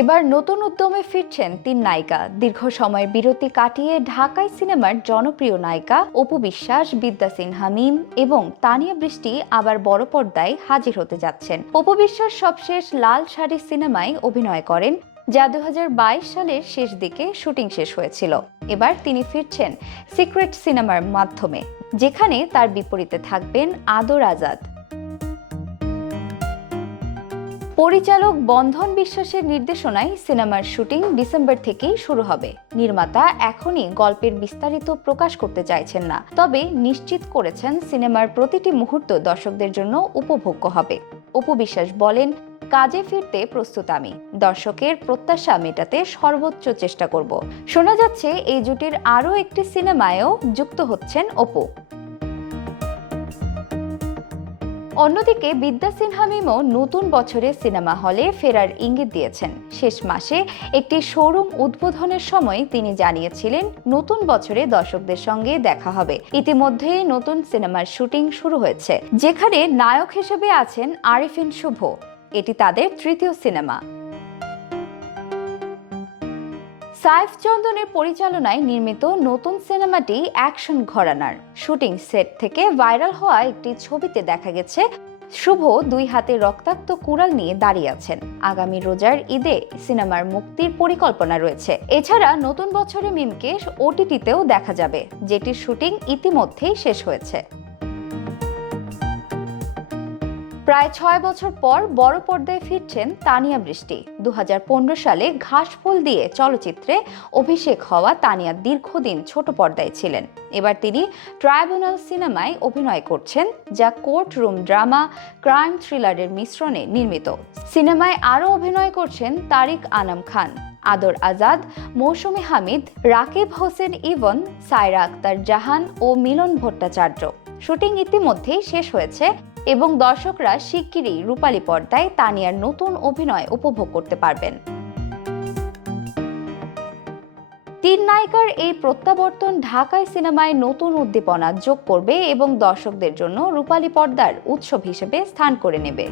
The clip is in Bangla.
এবার নতুন উদ্যমে ফিরছেন তিন নায়িকা। দীর্ঘ সময়ের বিরতি কাটিয়ে ঢাকাই সিনেমার জনপ্রিয় নায়িকা অপু বিশ্বাস, বিদ্যা সিনহা মিম এবং তানিয়া বৃষ্টি আবার বড় পর্দায় হাজির হতে যাচ্ছেন। অপু বিশ্বাস সবশেষ লাল শাড়ি সিনেমায় অভিনয় করেন, যা 2022 সালের শেষ দিকে শুটিং শেষ হয়েছিল। এবার তিনি ফিরছেন সিক্রেট সিনেমার মাধ্যমে, যেখানে তার বিপরীতে থাকবেন আদর আজাদ। পরিচালক বন্ধন বিশ্বাসের নির্দেশনায় সিনেমার শুটিং ডিসেম্বর থেকেই শুরু হবে। নির্মাতা এখনই গল্পের বিস্তারিত প্রকাশ করতে চাইছেন না, তবে নিশ্চিত করেছেন সিনেমার প্রতিটি মুহূর্ত দর্শকদের জন্য উপভোগ্য হবে। অপু বিশ্বাস বলেন, কাজে ফিরতে প্রস্তুত আমি, দর্শকের প্রত্যাশা মেটাতে সর্বোচ্চ চেষ্টা করব। শোনা যাচ্ছে এই জুটির আরও একটি সিনেমায়ও যুক্ত হচ্ছেন অপু। অন্যদিকে বিদ্যা সিনহা মিমও নতুন বছরে সিনেমা হলে ফেরার ইঙ্গিত দিয়েছেন। শেষ মাসে একটি শোরুম উদ্বোধনের সময় তিনি জানিয়েছিলেন নতুন বছরে দর্শকদের সঙ্গে দেখা হবে। ইতিমধ্যেই নতুন সিনেমার শুটিং শুরু হয়েছে, যেখানে নায়ক হিসেবে আছেন আরিফিন শুভ। এটি তাদের তৃতীয় সিনেমা। সাইফ চন্দনের পরিচালনায় নির্মিত নতুন সিনেমাটি অ্যাকশন ঘরানার। শুটিং সেট থেকে ভাইরাল হওয়া একটি ছবিতে দেখা গেছে শুভ দুই হাতে রক্তাক্ত কুড়াল নিয়ে দাঁড়িয়ে আছেন। আগামী রোজার ঈদে সিনেমার মুক্তির পরিকল্পনা রয়েছে। এছাড়া নতুন বছরে মিমকে ওটিটিতেও দেখা যাবে, যেটির শুটিং ইতিমধ্যেই শেষ হয়েছে। প্রায় 6 বছর পর বড় পর্দায় ফিরছেন তানিয়া বৃষ্টি। 2015 সালে ঘাসফুল দিয়ে চলচ্চিত্রে অভিষেক হওয়া তানিয়া দীর্ঘদিন ছোট পর্দায় ছিলেন। এবার তিনি ট্রাইব্যুনাল সিনেমায় অভিনয় করছেন, যা কোর্ট রুম ড্রামা ক্রাইম থ্রিলারের মিশ্রণে নির্মিত। সিনেমায় আরও অভিনয় করছেন তারিক আনাম খান, আদর আজাদ, মৌসুমী হামিদ, রাকিব হোসেন ইভন, সায়রা আক্তার জাহান ও মিলন ভট্টাচার্য। শুটিং ইতিমধ্যেই শেষ হয়েছে এবং দর্শকরা শিগগিরই রূপালী পর্দায় তানিয়ার নতুন অভিনয় উপভোগ করতে পারবেন। তিন নায়িকার এই প্রত্যাবর্তন ঢাকাই সিনেমায় নতুন উদ্দীপনা যোগ করবে এবং দর্শকদের জন্য রূপালী পর্দার উৎসব হিসেবে স্থান করে নেবে।